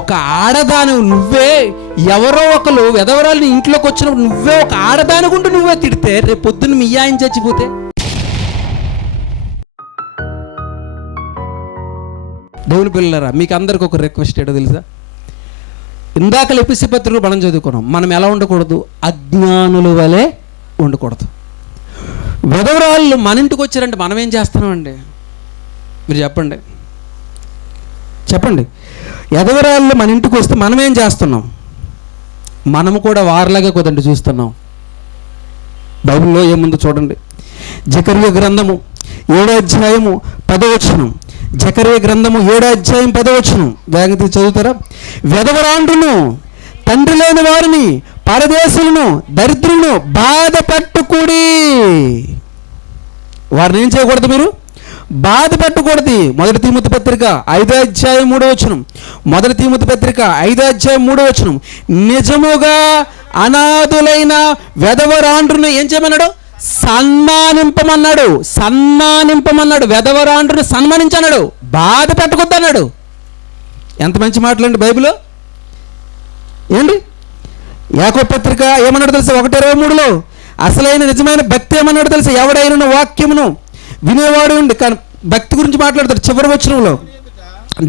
ఒక ఆడదాని నువ్వే, ఎవరో ఒకరు వెధవరాలు ఇంట్లోకి వచ్చినప్పుడు నువ్వే ఒక ఆడదాని గుంటూ నువ్వే తిడితే రేపు పొద్దున్న మీ ఆయన చచ్చిపోతే. దేవుని పిల్లలారా, మీకు అందరికి ఒక రిక్వెస్ట్ ఏంటో తెలుసా? ఇందాక ఎపిసి పత్రికలు మనం చదువుకున్నాం. మనం ఎలా ఉండకూడదు? అజ్ఞానుల వలె ఉండకూడదు. వెధవరాళ్ళు మన ఇంటికి వచ్చారంటే మనం ఏం చేస్తున్నామండి? మీరు చెప్పండి. వెధవరాళ్ళు మన ఇంటికి వస్తే మనం ఏం చేస్తున్నాం? మనము కూడా వారిలాగే కుదండి చూస్తున్నాం. బైబిల్లో ఏముందో చూడండి. జకర్యా గ్రంథము 7వ అధ్యాయము 10వ వచనం. జకర్యా గ్రంథము 7వ అధ్యాయం 10వ వచనం వేగంగా చదువుతారా? వెధవరాండ్రును, తండ్రి లేని వారిని, పరదేశులను, దరిద్రులను బాధ పట్టుకుడి. వారిని ఏం చేయకూడదు? మీరు బాధ పెట్టకూడదు. 1 తిమోతి పత్రిక 5వ అధ్యాయం 3వ వచనం. 1 తిమోతి పత్రిక 5వ అధ్యాయం 3వ వచనం. నిజముగా అనాథులైన వెధవరాండ్రును ఏం చేయమన్నాడు? సన్మానింపమన్నాడు. వెధవరాండ్రును సన్మానించన్నాడు, బాధ పెట్టకొద్దు అన్నాడు. ఎంత మంచి మాటలండి బైబిల్లో. ఏంటి యాకోబు పత్రిక ఏమన్నాడు తెలుసా? 1:23లో అసలైన నిజమైన భక్తి ఏమన్నాడు తెలుసా? ఎవడైనా వాక్యమును వినేవాడు ఉండి. కానీ భక్తి గురించి మాట్లాడతాడు చివరి వచనంలో.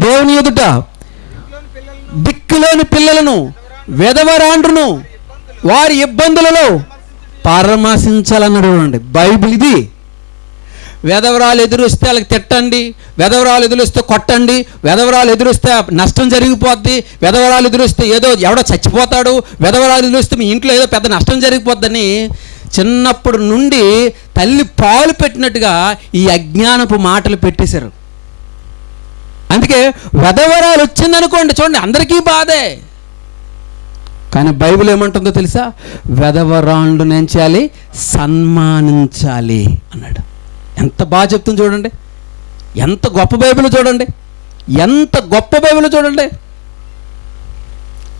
దేవుని ఎదుట దిక్కులేని పిల్లలను, వెధవరాండ్రును వారి ఇబ్బందులలో పరామర్శించాలన్నాడు. అండి బైబిల్ ఇది. వెధవరాలు ఎదురొస్తే వాళ్ళకి తిట్టండి, వెధవరాలు ఎదురొస్తే కొట్టండి, వెధవరాలు ఎదురొస్తే నష్టం జరిగిపోద్ది, వెధవరాలు ఎదురొస్తే ఎవడో చచ్చిపోతాడు, వెధవరాలు ఎదురొస్తే మీ ఇంట్లో ఏదో పెద్ద నష్టం జరిగిపోద్దని చిన్నప్పటి నుండి తల్లి పాలు పెట్టినట్టుగా ఈ అజ్ఞానపు మాటలు పెట్టేశారు. అందుకే వెధవరాలు వచ్చిందనుకోండి, చూడండి అందరికీ బాధే. కానీ బైబిల్ ఏమంటుందో తెలుసా? వెధవరాండ్రును ఏం చేయాలి? సన్మానించాలి అన్నాడు. ఎంత బాగా చెప్తుంది చూడండి. ఎంత గొప్ప బైబిల్ చూడండి.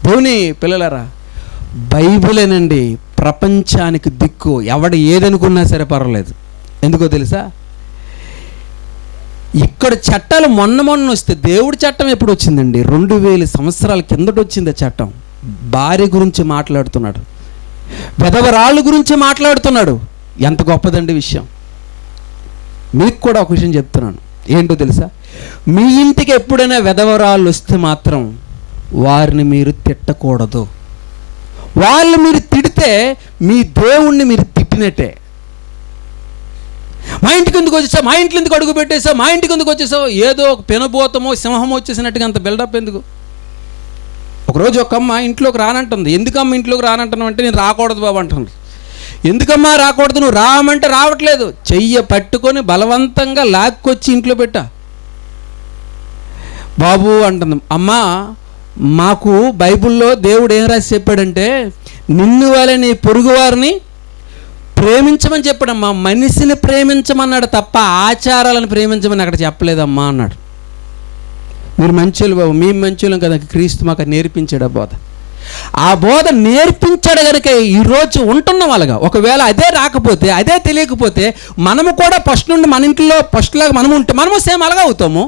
దేవుని పిల్లలారా, బైబిలేనండి ప్రపంచానికి దిక్కు. ఎవడు ఏదనుకున్నా సరే పర్వాలేదు. ఎందుకో తెలుసా? ఇక్కడ చట్టాలు మొన్న వస్తే, దేవుడి చట్టం ఎప్పుడు వచ్చిందండి? 2000 సంవత్సరాల కిందట వచ్చింది చట్టం. భార్య గురించి మాట్లాడుతున్నాడు, వెధవరాళ్ళ గురించి మాట్లాడుతున్నాడు. ఎంత గొప్పదండి విషయం. మీకు కూడా ఒక విషయం చెప్తున్నాను. ఏంటో తెలుసా? మీ ఇంటికి ఎప్పుడైనా వెధవరాళ్ళు వస్తే మాత్రం వారిని మీరు తిట్టకూడదు. వాళ్ళు మీరు తిడితే మీ దేవుణ్ణి మీరు తిట్టినట్టే. మా ఇంటికి ఎందుకు వచ్చేసావు, మా ఇంట్లో ఎందుకు అడుగు పెట్టేసావు, మా ఇంటికి ఎందుకు వచ్చేసావు, ఏదో ఒక పెనబోతమో సింహమో వచ్చేసినట్టుగా అంత బిల్డప్ ఎందుకు? ఒకరోజు ఒక అమ్మ ఇంట్లోకి రానంటుంది. ఎందుకమ్మ ఇంట్లోకి రానంటున్నావు అంటే, నేను రాకూడదు బాబు అంటుంది. ఎందుకమ్మా రాకూడదు? నువ్వు రామంటే రావట్లేదు. చెయ్యి పట్టుకొని బలవంతంగా లాక్కొచ్చి ఇంట్లో పెట్టా. బాబు అంటుంది. అమ్మా, మాకు బైబిల్లో దేవుడు ఏం రాసి చెప్పాడంటే, నిన్ను వలె నీ పొరుగు వారిని ప్రేమించమని చెప్పాడమ్మా. మనిషిని ప్రేమించమన్నాడు తప్ప ఆచారాలను ప్రేమించమని అక్కడ చెప్పలేదమ్మా అన్నాడు. మీరు మంచోళ్ళు బాబు, మేము మంచోళ్ళం కదా, క్రీస్తు మాకు నేర్పించాడు ఆ బోధ. ఆ బోధ నేర్పించాడు కనుక ఈరోజు ఉంటున్నాం అలాగా. ఒకవేళ అదే రాకపోతే, అదే తెలియకపోతే, మనము కూడా ఫస్ట్ నుండి మన ఇంట్లో ఫస్ట్ లాగా మనము ఉంటే మనము సేమ్ అలాగా అవుతాము.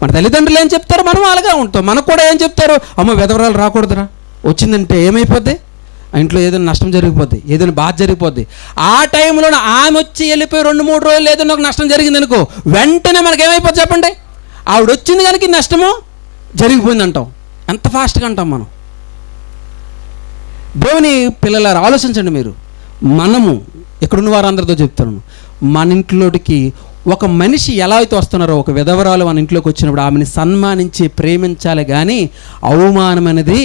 మన తల్లిదండ్రులు ఏం చెప్తారో మనం అలాగే ఉంటాం. మనకు కూడా ఏం చెప్తారు? అమ్మ వెధవరాలు రాకూడదురా, వచ్చిందంటే ఏమైపోద్ది? ఆ ఇంట్లో ఏదైనా నష్టం జరిగిపోద్ది, ఏదైనా బాధ జరిగిపోద్ది. ఆ టైంలో ఆమె వచ్చి వెళ్ళిపోయి 2-3 రోజులు ఏదైనా ఒక నష్టం జరిగింది అనుకో, వెంటనే మనకి ఏమైపోద్ది చెప్పండి? ఆవిడ వచ్చింది కనుక నష్టము జరిగిపోయింది అంటాం. ఎంత ఫాస్ట్గా అంటాం మనం. దేవుని పిల్లలారా, ఆలోచించండి మీరు. మనము ఇక్కడున్న వారందరితో చెప్తున్నాను, మన ఇంట్లోకి ఒక మనిషి ఎలా అయితే వస్తున్నారో, ఒక విధవరాలు మన ఇంట్లోకి వచ్చినప్పుడు ఆమెను సన్మానించి ప్రేమించాలి, కానీ అవమానం అనేది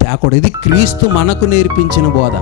తేకూడదు. ఇది క్రీస్తు మనకు నేర్పించిన బోధ.